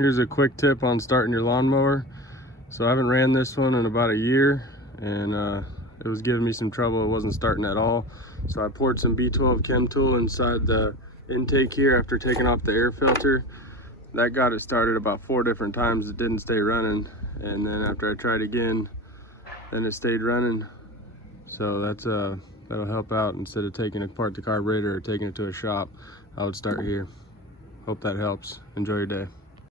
Here's a quick tip on starting your lawnmower. So I haven't ran this one in about a year, and it was giving me some trouble. It wasn't starting at all. So I poured some B12 Chem Tool inside the intake here after taking off the air filter. That got it started about 4 different times. It didn't stay running, and then after I tried again, then it stayed running. So that'll help out. Instead of taking apart the carburetor or taking it to a shop, I would start here. Hope that helps. Enjoy your day.